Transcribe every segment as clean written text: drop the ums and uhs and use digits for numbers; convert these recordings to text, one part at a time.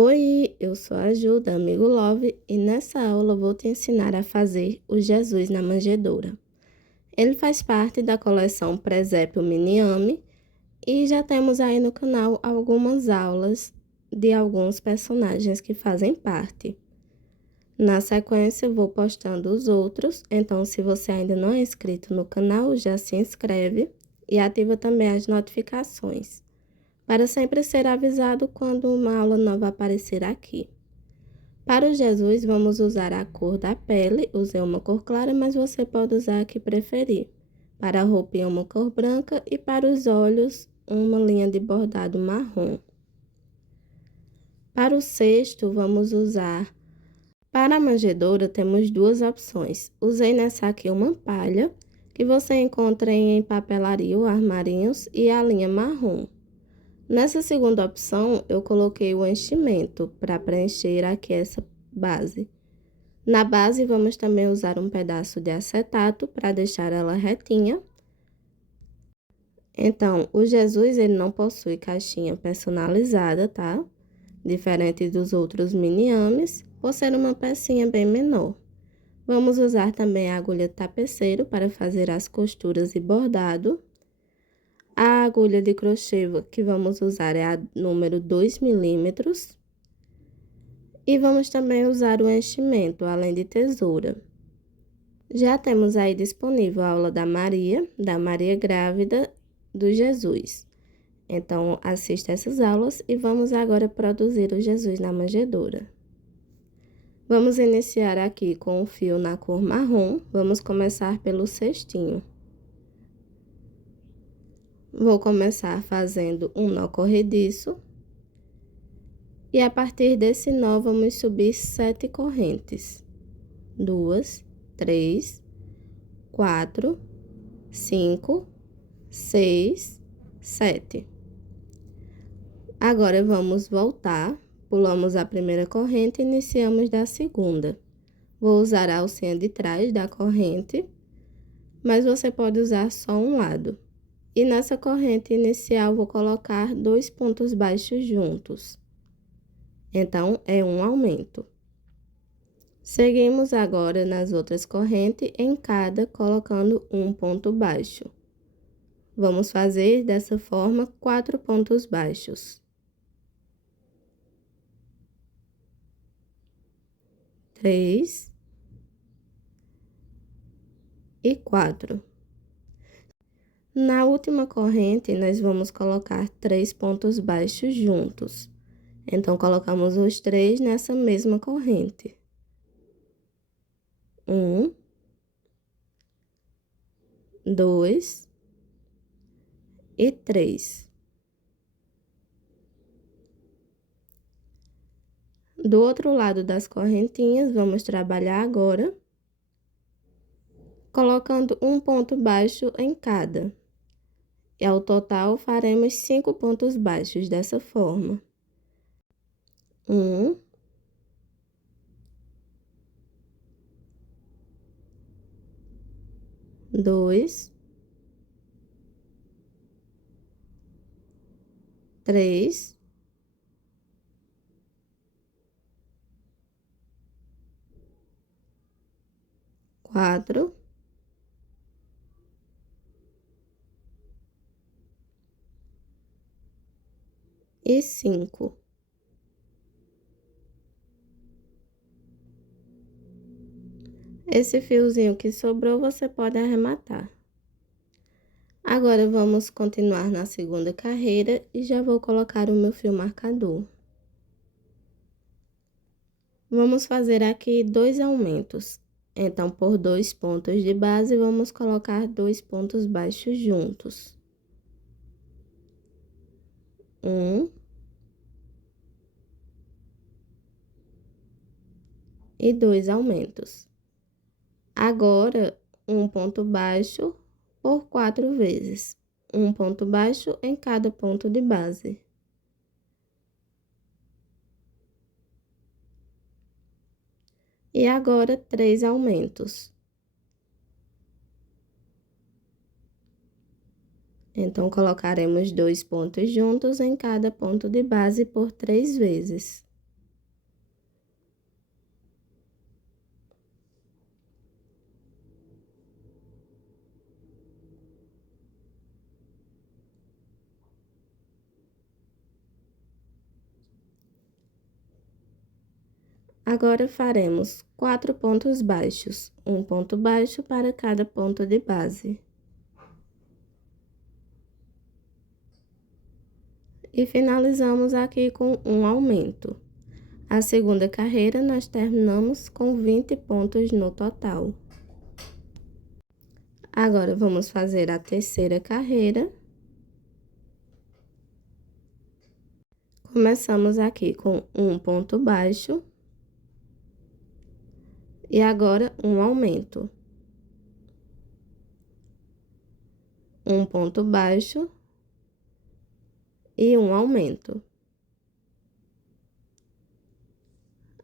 Oi, eu sou a Ju, da Amigo Love, e nessa aula eu vou te ensinar a fazer o Jesus na manjedoura. Ele faz parte da coleção Presépio Miniame e já temos aí no canal algumas aulas de alguns personagens que fazem parte. Na sequência eu vou postando os outros, então se você ainda não é inscrito no canal, já se inscreve e ativa também as notificações, para sempre ser avisado quando uma aula nova aparecer aqui. Para o Jesus, vamos usar a cor da pele, usei uma cor clara, mas você pode usar a que preferir. Para a roupinha, uma cor branca e para os olhos, uma linha de bordado marrom. Para o cesto, vamos usar... Para a manjedoura, temos duas opções. Usei nessa aqui uma palha, que você encontra em papelaria ou armarinhos, e a linha marrom. Nessa segunda opção, eu coloquei o enchimento para preencher aqui essa base. Na base, vamos também usar um pedaço de acetato para deixar ela retinha. Então, o Jesus, ele não possui caixinha personalizada, tá? Diferente dos outros miniames, por ser uma pecinha bem menor. Vamos usar também a agulha tapeceiro para fazer as costuras e bordado. A agulha de crochê que vamos usar é a número 2 milímetros. E vamos também usar o enchimento, além de tesoura. Já temos aí disponível a aula da Maria grávida, do Jesus. Então, assista essas aulas e vamos agora produzir o Jesus na manjedoura. Vamos iniciar aqui com o fio na cor marrom, vamos começar pelo cestinho. Vou começar fazendo um nó corrediço. E a partir desse nó, vamos subir 7 correntes. 2, 3, 4, 5, 6, 7. Agora, vamos voltar, pulamos a primeira corrente e iniciamos da segunda. Vou usar a alcinha de trás da corrente, mas você pode usar só um lado. E nessa corrente inicial, vou colocar 2 pontos baixos juntos. Então, é um aumento. Seguimos agora nas outras correntes, em cada colocando um ponto baixo. Vamos fazer dessa forma 4 pontos baixos. 3 e 4. Na última corrente, nós vamos colocar 3 pontos baixos juntos. Então, colocamos os 3 nessa mesma corrente. 1, 2 e 3. Do outro lado das correntinhas, vamos trabalhar agora, colocando um ponto baixo em cada. E ao total, faremos 5 pontos baixos dessa forma. 1, 2, 3, 4 e 5. Esse fiozinho que sobrou, você pode arrematar. Agora, vamos continuar na segunda carreira e já vou colocar o meu fio marcador. Vamos fazer aqui 2 aumentos. Então, por 2 pontos de base, vamos colocar 2 pontos baixos juntos. 1 e 2 aumentos. Agora, um ponto baixo por 4 vezes. Um ponto baixo em cada ponto de base. E agora, 3 aumentos. Então, colocaremos 2 pontos juntos em cada ponto de base por 3 vezes. Agora faremos 4 pontos baixos, um ponto baixo para cada ponto de base. E finalizamos aqui com um aumento. A segunda carreira nós terminamos com 20 pontos no total. Agora, vamos fazer a terceira carreira. Começamos aqui com um ponto baixo. E agora, um aumento. Um ponto baixo. E um aumento.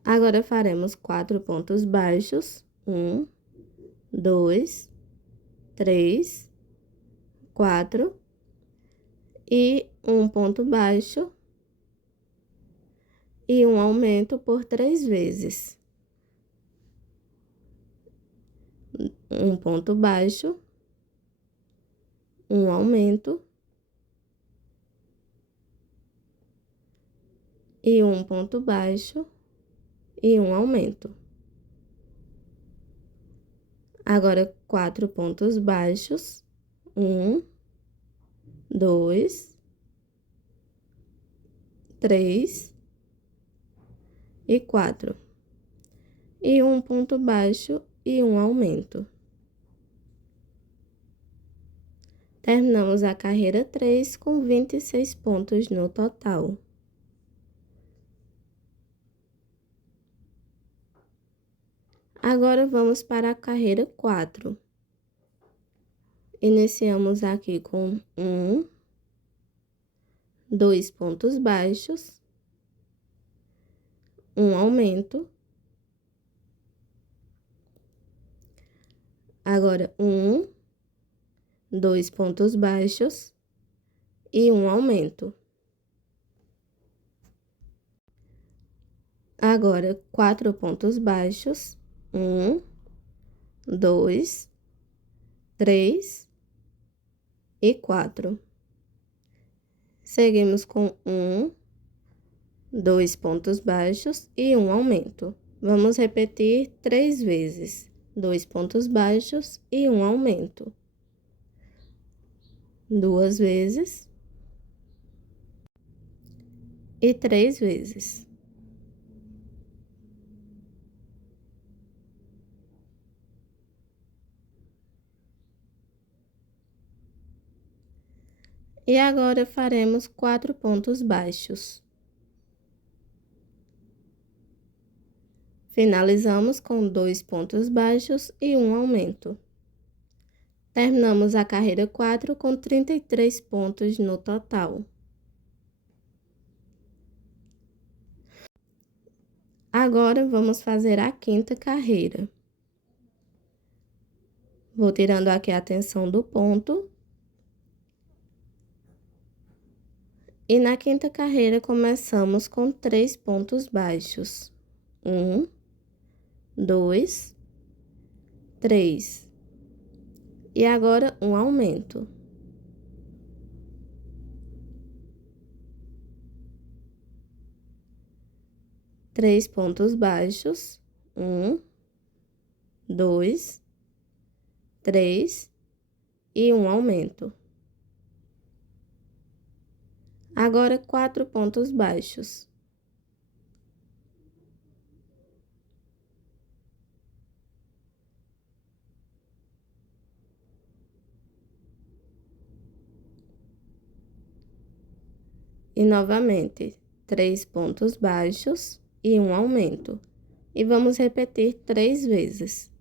Agora, faremos 4 pontos baixos. 1, 2, 3, 4. E um ponto baixo. E um aumento por 3 vezes. Um ponto baixo. Um aumento. E um ponto baixo. E um aumento. Agora, 4 pontos baixos. 1, 2, 3 e 4. E um ponto baixo e um aumento. Terminamos a carreira 3 com 26 pontos no total. Agora, vamos para a carreira 4. Iniciamos aqui com 2 pontos baixos, um aumento. Agora, 2 pontos baixos e um aumento. Agora, 4 pontos baixos, 1, 2, 3 e 4. Seguimos com 2 pontos baixos e um aumento. Vamos repetir 3 vezes. 2 pontos baixos e um aumento. 2 vezes. E 3 vezes. E agora faremos 4 pontos baixos. Finalizamos com 2 pontos baixos e um aumento. Terminamos a carreira 4 com 33 pontos no total. Agora, vamos fazer a quinta carreira. Vou tirando aqui a tensão do ponto. E na quinta carreira, começamos com 3 pontos baixos. 1, 2, 3. E agora, um aumento. Três pontos baixos. 1, 2, 3 e um aumento. Agora, 4 pontos baixos. E novamente, 3 pontos baixos e um aumento. E vamos repetir 3 vezes.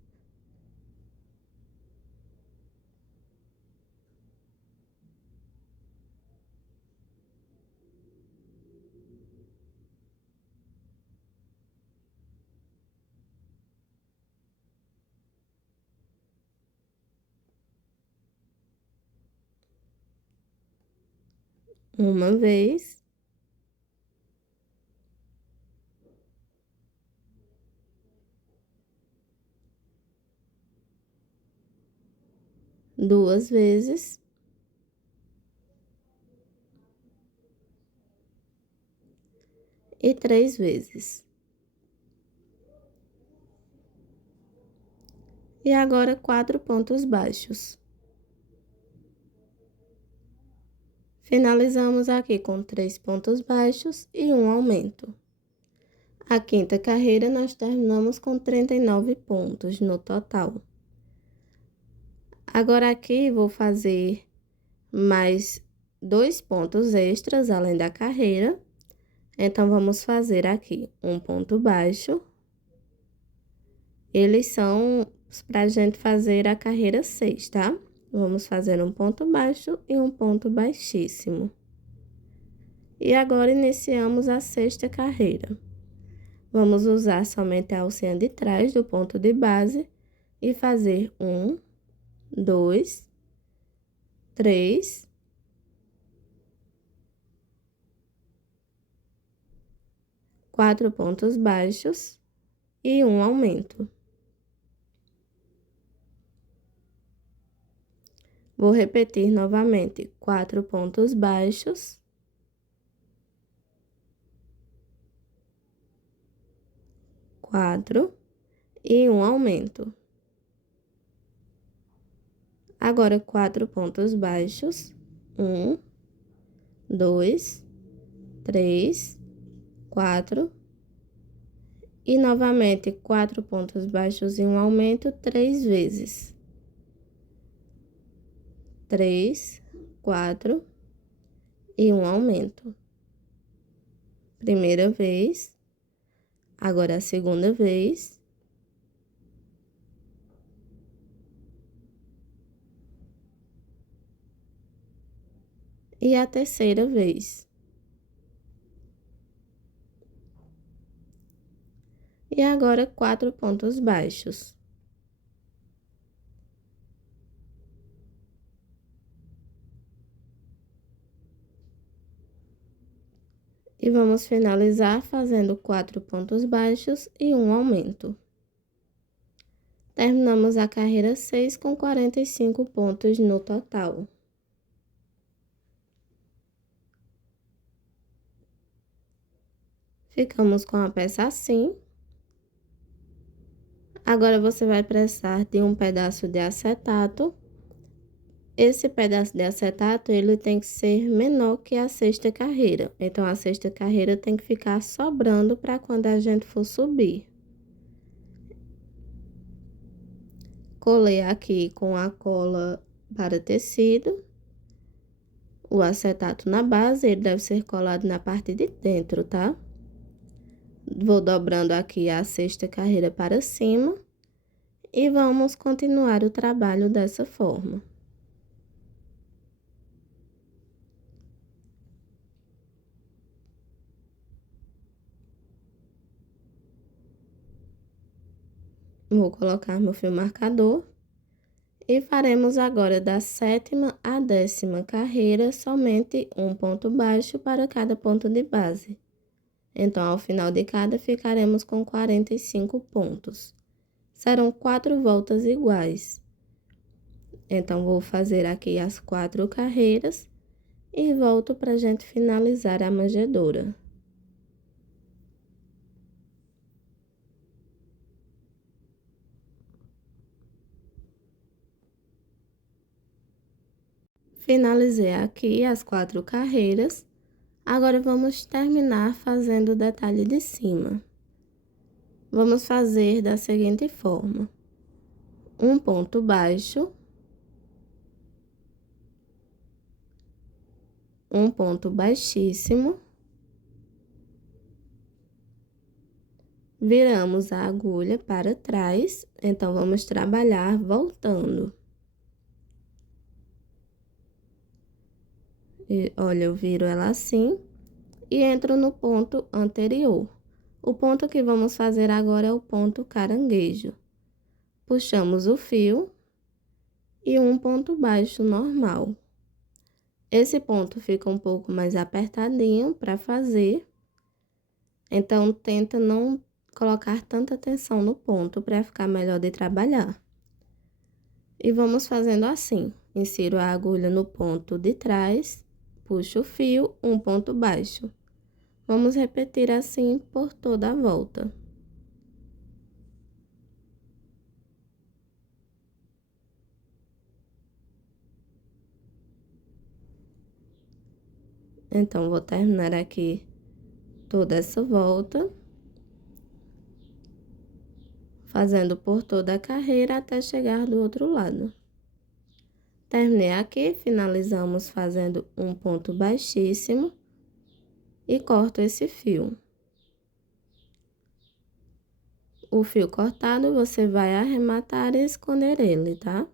Uma vez. Duas vezes. E 3 vezes. E agora 4 pontos baixos. Finalizamos aqui com 3 pontos baixos e um aumento. A quinta carreira nós terminamos com 39 pontos no total. Agora aqui vou fazer mais 2 pontos extras além da carreira. Então, vamos fazer aqui um ponto baixo. Eles são para a gente fazer a carreira 6, tá? Vamos fazer um ponto baixo e um ponto baixíssimo. E agora, iniciamos a sexta carreira. Vamos usar somente a alcinha de trás do ponto de base e fazer 1, 2, 3, 4 pontos baixos e um aumento. Vou repetir novamente, 4 pontos baixos, 4 e um aumento. Agora, 4 pontos baixos, 1, 2, 3, 4, e novamente 4 pontos baixos e um aumento 3 vezes. 3, 4 e um aumento. Primeira vez, agora a segunda vez. E a terceira vez. E agora 4 pontos baixos. E vamos finalizar fazendo 4 pontos baixos e um aumento. Terminamos a carreira 6 com 45 pontos no total. Ficamos com a peça assim. Agora, você vai precisar de um pedaço de acetato. Esse pedaço de acetato, ele tem que ser menor que a sexta carreira. Então, a sexta carreira tem que ficar sobrando para quando a gente for subir. Colei aqui com a cola para tecido. O acetato na base, ele deve ser colado na parte de dentro, tá? Vou dobrando aqui a sexta carreira para cima. E vamos continuar o trabalho dessa forma. Vou colocar meu fio marcador. E faremos agora da sétima à 10ª carreira somente um ponto baixo para cada ponto de base. Então, ao final de cada, ficaremos com 45 pontos. Serão 4 voltas iguais. Então, vou fazer aqui as 4 carreiras e volto para a gente finalizar a manjedoura. Finalizei aqui as 4 carreiras. Agora, vamos terminar fazendo o detalhe de cima. Vamos fazer da seguinte forma. Um ponto baixo. Um ponto baixíssimo. Viramos a agulha para trás. Então, vamos trabalhar voltando. Olha, eu viro ela assim e entro no ponto anterior. O ponto que vamos fazer agora é o ponto caranguejo. Puxamos o fio e um ponto baixo normal. Esse ponto fica um pouco mais apertadinho para fazer, então tenta não colocar tanta tensão no ponto para ficar melhor de trabalhar. E vamos fazendo assim, insiro a agulha no ponto de trás. Puxo o fio, um ponto baixo. Vamos repetir assim por toda a volta. Então, vou terminar aqui toda essa volta, fazendo por toda a carreira até chegar do outro lado. Terminei aqui, finalizamos fazendo um ponto baixíssimo e corto esse fio. O fio cortado, você vai arrematar e esconder ele, tá?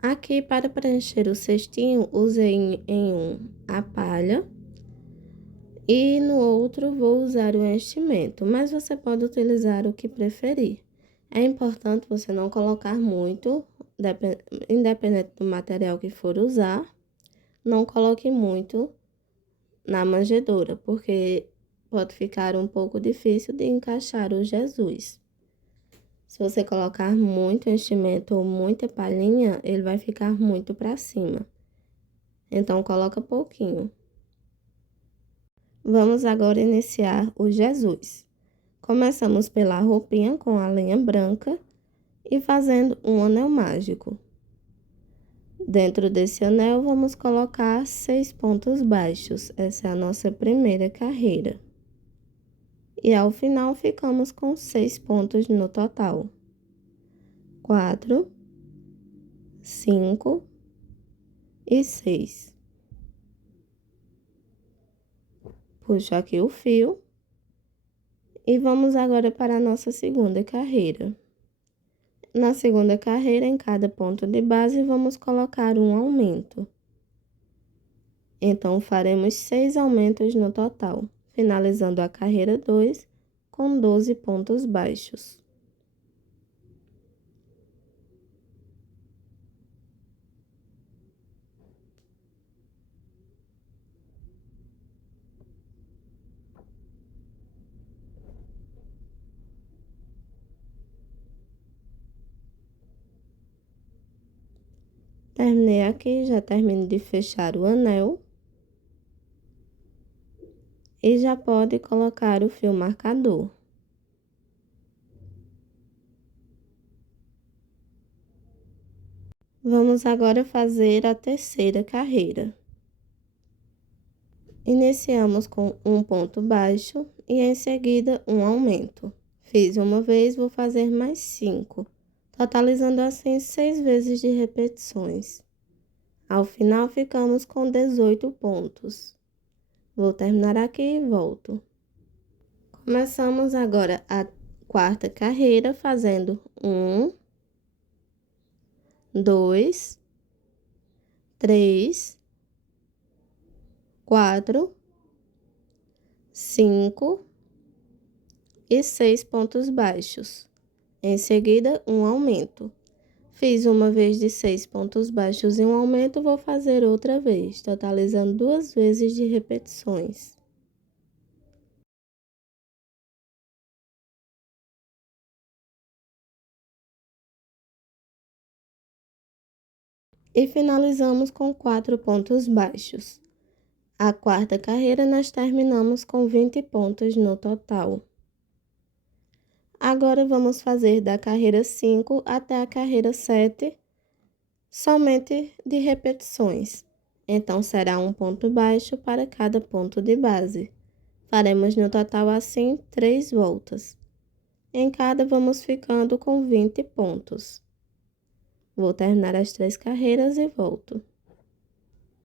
Aqui, para preencher o cestinho, usei em um a palha e no outro vou usar o enchimento, mas você pode utilizar o que preferir. É importante você não colocar muito, independente do material que for usar, não coloque muito na manjedoura, porque pode ficar um pouco difícil de encaixar o Jesus. Se você colocar muito enchimento ou muita palhinha, ele vai ficar muito para cima. Então, coloca pouquinho. Vamos agora iniciar o Jesus. Começamos pela roupinha com a linha branca e fazendo um anel mágico. Dentro desse anel, vamos colocar 6 pontos baixos. Essa é a nossa primeira carreira. E ao final, ficamos com 6 pontos no total. 4, 5 e 6. Puxo aqui o fio e vamos agora para a nossa segunda carreira. Na segunda carreira, em cada ponto de base, vamos colocar um aumento. Então, faremos 6 aumentos no total, finalizando a carreira 2 com 12 pontos baixos. Terminei aqui, já termino de fechar o anel. E já pode colocar o fio marcador. Vamos agora fazer a terceira carreira. Iniciamos com um ponto baixo e em seguida um aumento. Fiz uma vez, vou fazer mais 5, totalizando assim 6 vezes de repetições. Ao final, ficamos com 18 pontos. Vou terminar aqui e volto. Começamos agora a quarta carreira fazendo 1, 2, 3, 4, 5 e 6 pontos baixos. Em seguida, um aumento. Fiz uma vez de 6 pontos baixos e um aumento, vou fazer outra vez, totalizando 2 vezes de repetições. E finalizamos com 4 pontos baixos. A quarta carreira nós terminamos com 20 pontos no total. Agora vamos fazer da carreira 5 até a carreira 7, somente de repetições. Então, será um ponto baixo para cada ponto de base. Faremos no total assim 3 voltas. Em cada, vamos ficando com 20 pontos. Vou terminar as 3 carreiras e volto.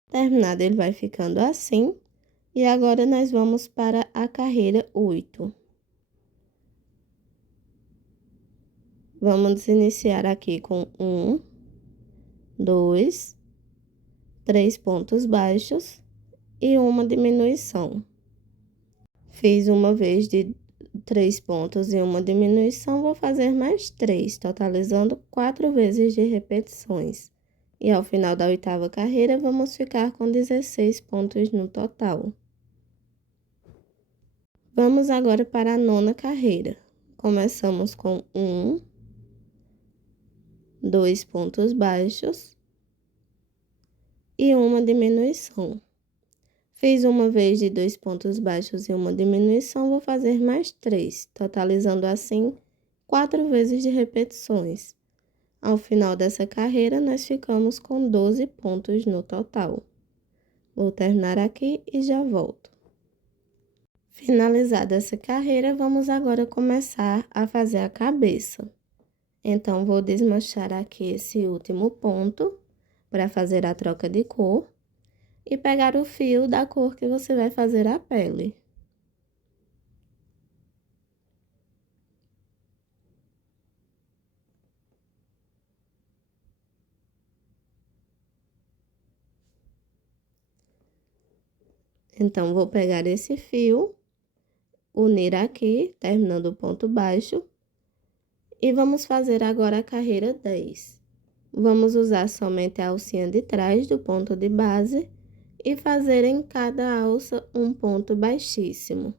Terminado, ele vai ficando assim. E agora, nós vamos para a carreira 8. Vamos iniciar aqui com 1, 2, 3 pontos baixos e uma diminuição. Fiz uma vez de 3 pontos e uma diminuição, vou fazer mais 3, totalizando 4 vezes de repetições. E ao final da oitava carreira, vamos ficar com 16 pontos no total. Vamos agora para a nona carreira. Começamos com 1, 2 pontos baixos e uma diminuição. Fiz uma vez de 2 pontos baixos e uma diminuição, vou fazer mais 3, totalizando assim 4 vezes de repetições. Ao final dessa carreira, nós ficamos com 12 pontos no total. Vou terminar aqui e já volto. Finalizada essa carreira, vamos agora começar a fazer a cabeça. Então, vou desmanchar aqui esse último ponto para fazer a troca de cor e pegar o fio da cor que você vai fazer a pele. Então, vou pegar esse fio, unir aqui, terminando o ponto baixo, e vamos fazer agora a carreira 10. Vamos usar somente a alcinha de trás do ponto de base e fazer em cada alça um ponto baixíssimo.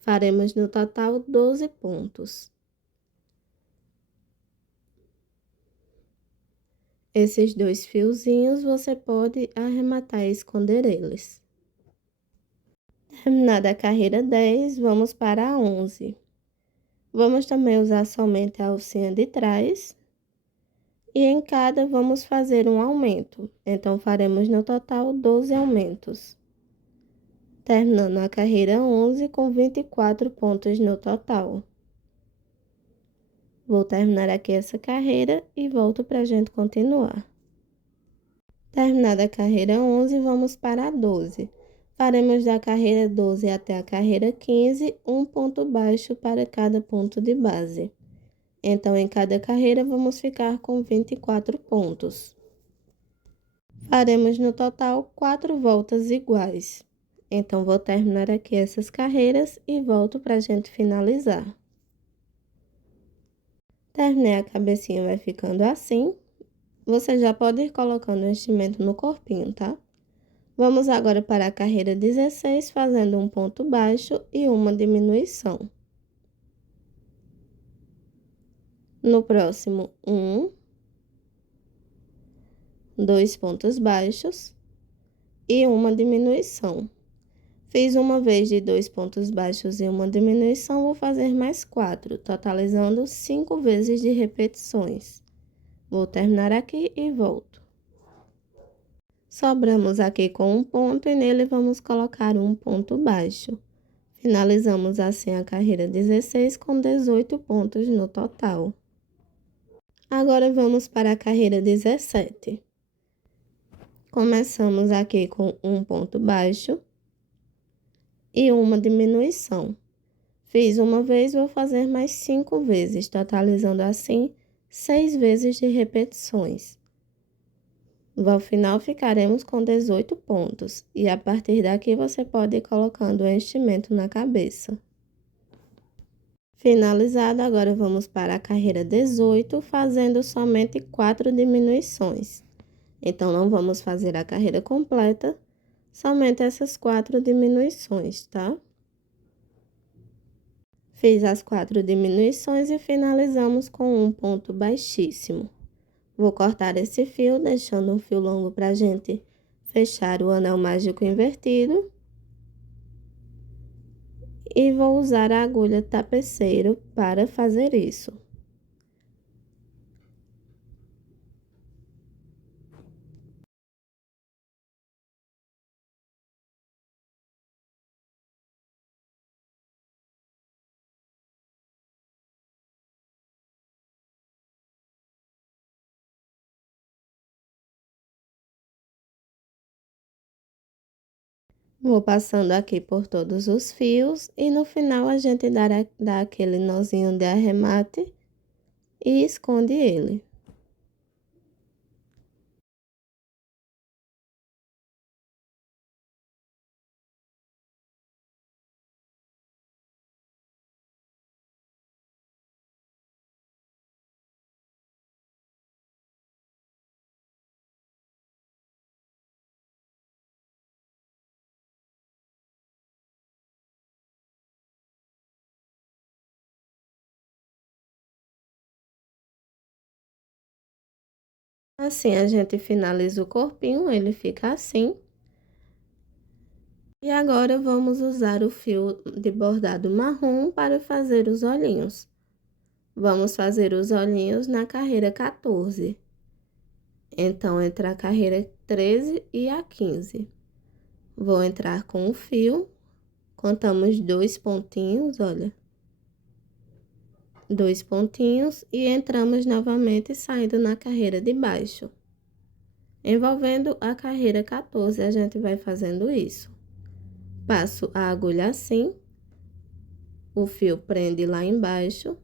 Faremos no total 12 pontos. Esses 2 fiozinhos você pode arrematar e esconder eles. Terminada a carreira 10, vamos para a 11. Vamos também usar somente a alcinha de trás. E em cada vamos fazer um aumento. Então, faremos no total 12 aumentos. Terminando a carreira 11 com 24 pontos no total. Vou terminar aqui essa carreira e volto para a gente continuar. Terminada a carreira 11, vamos para a 12. Faremos da carreira 12 até a carreira 15, um ponto baixo para cada ponto de base. Então, em cada carreira, vamos ficar com 24 pontos. Faremos no total 4 voltas iguais. Então, vou terminar aqui essas carreiras e volto para a gente finalizar. Terminei a cabecinha, vai ficando assim. Você já pode ir colocando o enchimento no corpinho, tá? Vamos agora para a carreira 16, fazendo um ponto baixo e uma diminuição. No próximo, 2 pontos baixos e uma diminuição. Fiz uma vez de 2 pontos baixos e uma diminuição, vou fazer mais 4, totalizando 5 vezes de repetições. Vou terminar aqui e volto. Sobramos aqui com um ponto e nele vamos colocar um ponto baixo. Finalizamos assim a carreira 16 com 18 pontos no total. Agora vamos para a carreira 17. Começamos aqui com um ponto baixo e uma diminuição. Fiz uma vez, vou fazer mais 5 vezes, totalizando assim 6 vezes de repetições. Ao final, ficaremos com 18 pontos, e a partir daqui você pode ir colocando o enchimento na cabeça. Finalizado, agora vamos para a carreira 18, fazendo somente 4 diminuições. Então, não vamos fazer a carreira completa, somente essas 4 diminuições, tá? Fiz as 4 diminuições e finalizamos com um ponto baixíssimo. Vou cortar esse fio, deixando um fio longo para a gente fechar o anel mágico invertido. E vou usar a agulha tapeceiro para fazer isso. Vou passando aqui por todos os fios e no final a gente dá aquele nozinho de arremate e esconde ele. Assim, a gente finaliza o corpinho, ele fica assim. E agora, vamos usar o fio de bordado marrom para fazer os olhinhos. Vamos fazer os olhinhos na carreira 14. Então, entre a carreira 13 e a 15. Vou entrar com o fio, contamos 2 pontinhos, olha. 2 pontinhos e entramos novamente saindo na carreira de baixo. Envolvendo a carreira 14, a gente vai fazendo isso. Passo a agulha assim, o fio prende lá embaixo.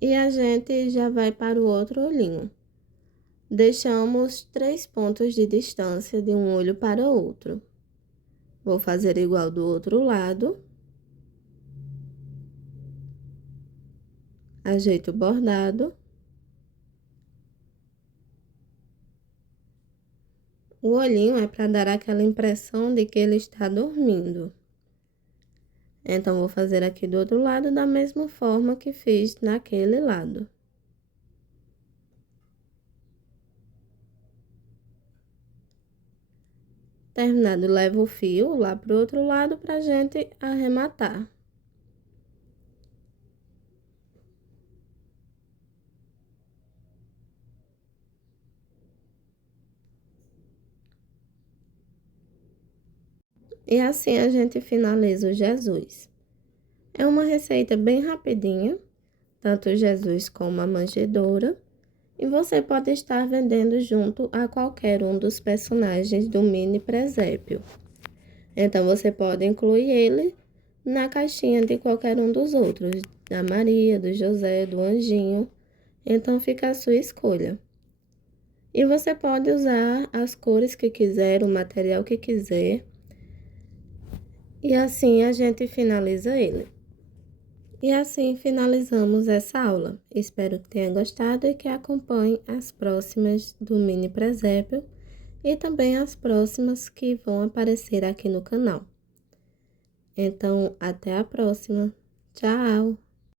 E a gente já vai para o outro olhinho. Deixamos 3 pontos de distância de um olho para o outro. Vou fazer igual do outro lado. Ajeito o bordado. O olhinho é para dar aquela impressão de que ele está dormindo. Então, vou fazer aqui do outro lado da mesma forma que fiz naquele lado. Terminado, levo o fio lá pro outro lado pra gente arrematar. E assim a gente finaliza o Jesus. É uma receita bem rapidinha, tanto o Jesus como a manjedoura, e você pode estar vendendo junto a qualquer um dos personagens do mini presépio. Então, você pode incluir ele na caixinha de qualquer um dos outros, da Maria, do José, do Anjinho. Então, fica a sua escolha. E você pode usar as cores que quiser, o material que quiser. E assim a gente finaliza ele. E assim finalizamos essa aula. Espero que tenha gostado e que acompanhe as próximas do mini presépio e também as próximas que vão aparecer aqui no canal. Então, até a próxima. Tchau!